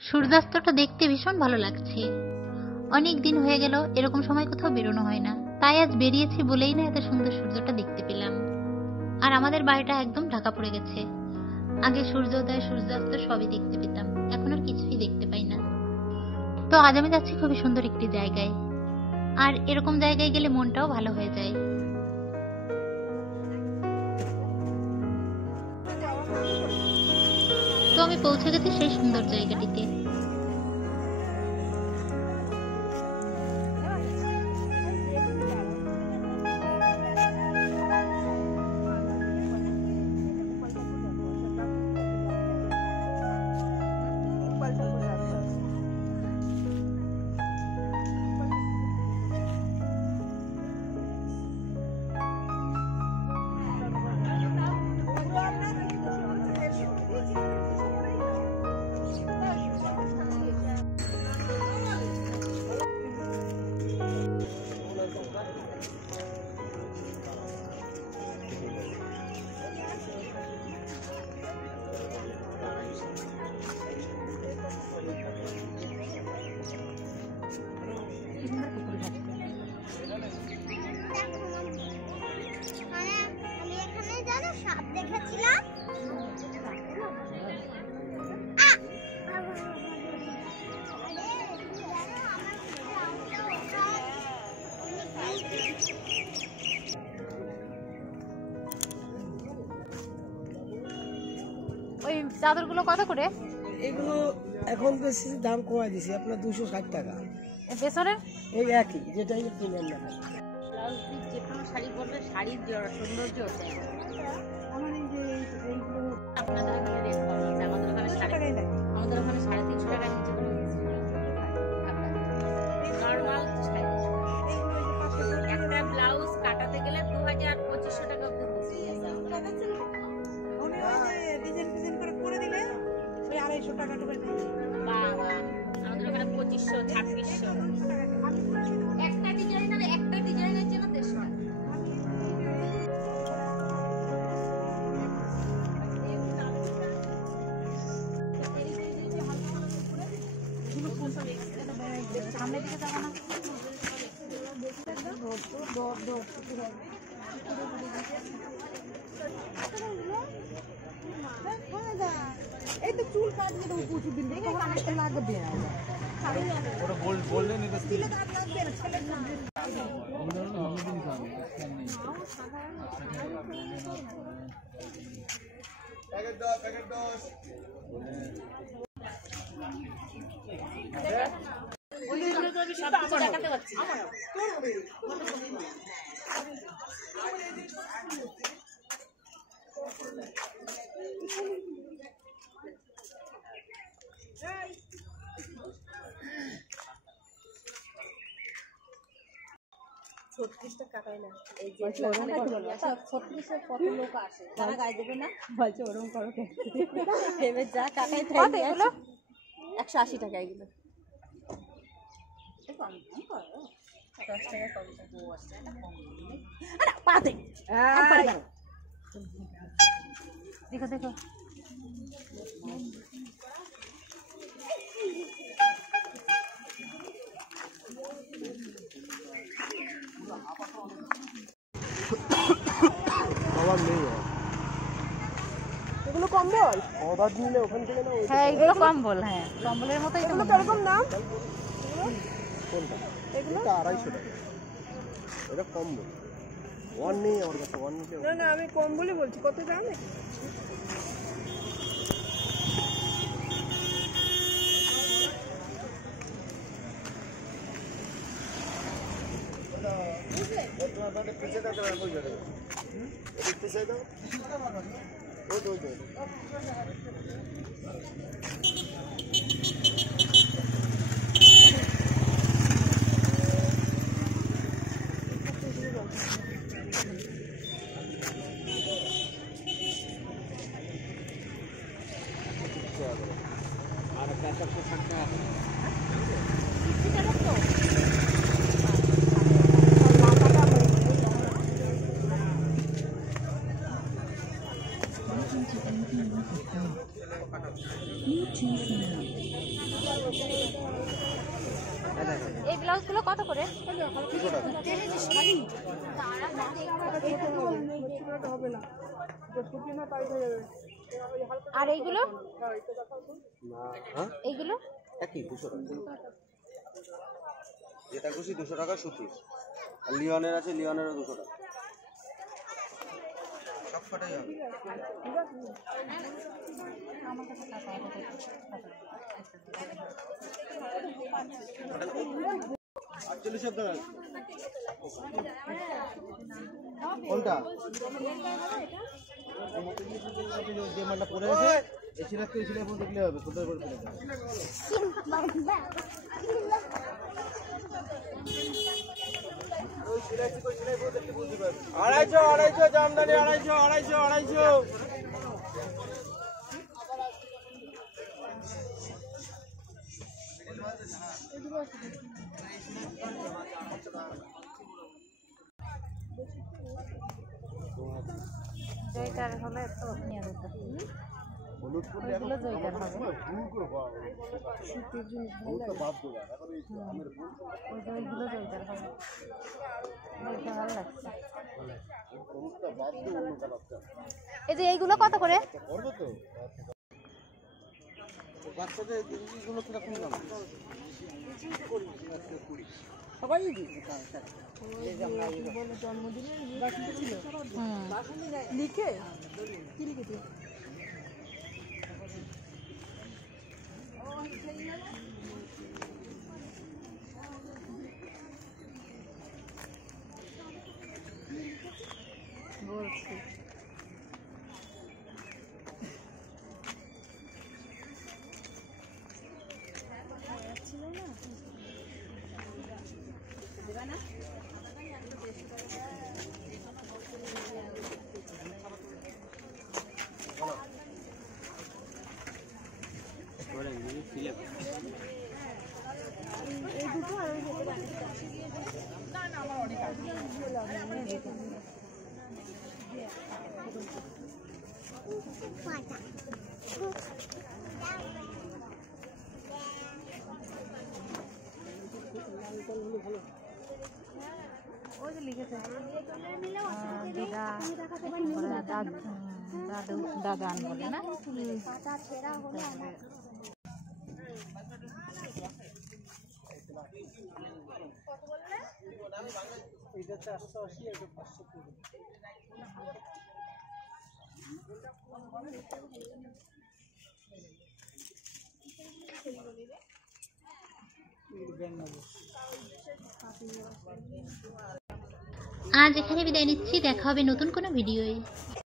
সূর্যাস্তটা দেখতে ভীষণ ভালো লাগছে। অনেক দিন হয়ে গেল এরকম সময় কোথাও বেরোনো হয় না, তাই আজ বেরিয়েছি বলেই না এত সুন্দর সূর্যটা দেখতে পেলাম। আর আমাদের বাড়িটা একদম ঢাকা পড়ে গেছে। আগে সূর্যোদয় সূর্যাস্ত সবই দেখতে পেতাম, এখন আর কিছুই দেখতে পাই না। তো আজ আমি যাচ্ছি খুবই সুন্দর একটি জায়গায়, আর এরকম জায়গায় গেলে মনটাও ভালো হয়ে যায়। তো আমি পৌঁছে গেছি সেই সুন্দর জায়গাটিতে। ওই চাদরগুলো কত করে? এগুলো এখন বেশি দাম কমাই দিছি, আপনার 260 টাকা। পেছনের এই একই, যেটাই কিনেন না। ব্লাউজ পিস যে কোনো শাড়ি পরলে শাড়ির সৌন্দর্য ওঠে। আমার এই যে এইগুলো আপনাদের এখানে রেট কম আছে, আমাদের ওখানে 350 টাকার নিচে কোনো নর্মাল একটা ব্লাউজ কাটাতে গেলে 2000-2500 টাকা অব্দি বসে যায়। বাবা আমাদের ওখানে 2500-2600 একটা ডিজাইনের জন্য 150 টাকা। সামনের দিকে যাবো না, এই তো চুল কাটলে তো প্রচুর দিন দেখে কানেক্ট লাগবে না, ওটা বললেন এটা ছেলে কাট লাগবে না, ছেলে প্যাকেট দাও ওইগুলো তো আমি সব কিছু দেখাতে পারছি। কত লোক আসে, তারা গায়ে দেবে না, বলছে ওরকম করো ভেবে যা কাকাই 180 টাকা এগুলো। 10 টাকা কম, 10 টাকা কম। আরে পাতে দেখো দেখো এগুলো কম্বল অর্ডার নিলে ওখান থেকে না? হ্যাঁ এগুলো কম্বল, হ্যাঁ কম্বলের মতোই। এগুলো কিরকম দাম? কোনটা? এগুলো 250 টাকা। এটা কম্বল ওয়ান নেই আমার কাছে, ওয়ান নিতে না। না আমি কম্বলই বলছি, কত দাম? পিছিয়ে দাও, পিছিয়ে দাও, ওই তো আর একটা পোশাকটা Bluetooth এই ব্লাউজগুলো কত করে? 200 টাকা। আর এইগুলো হ্যাঁ এইগুলো একই 200 টাকা। যেটা খুশি 200 টাকা সুতি। আর লিওনের আছে, লিওনেরও 200 টাকা। সব কটাই হবে। কোনটা যে মালটা পরে আছে এসি রাখতে এসি রাখতে দেখলে হবে কোথায় করে ফেলে দেবে। আড়াইশো আড়াইশো জামদানি আড়াইশো আড়াইশো আড়াইশো। জয়টার হলে তো নিয়ে যেত। হলুদ করলে এখন জয়টার হবে। ভুল করে শীতের জিনিস ভুলটা বাদ দেবে এখন এই আমের ভুল ওইগুলো জয়টার হবে। জয়টা ভালো লাগছে। হলুদটা বাদ দিয়ে অন্য কালারটা এই যে এইগুলো কত করে? করবো তো। বাচ্চাদের জিনিসগুলো কিরকম দাম? সবাই লিখে কি লিখেছে? বলছি ওই যে লিখেছে দিদা দাদান বলে না। আজ এখানে বিদায় নিচ্ছি, দেখা হবে নতুন কোনো ভিডিওয়ে।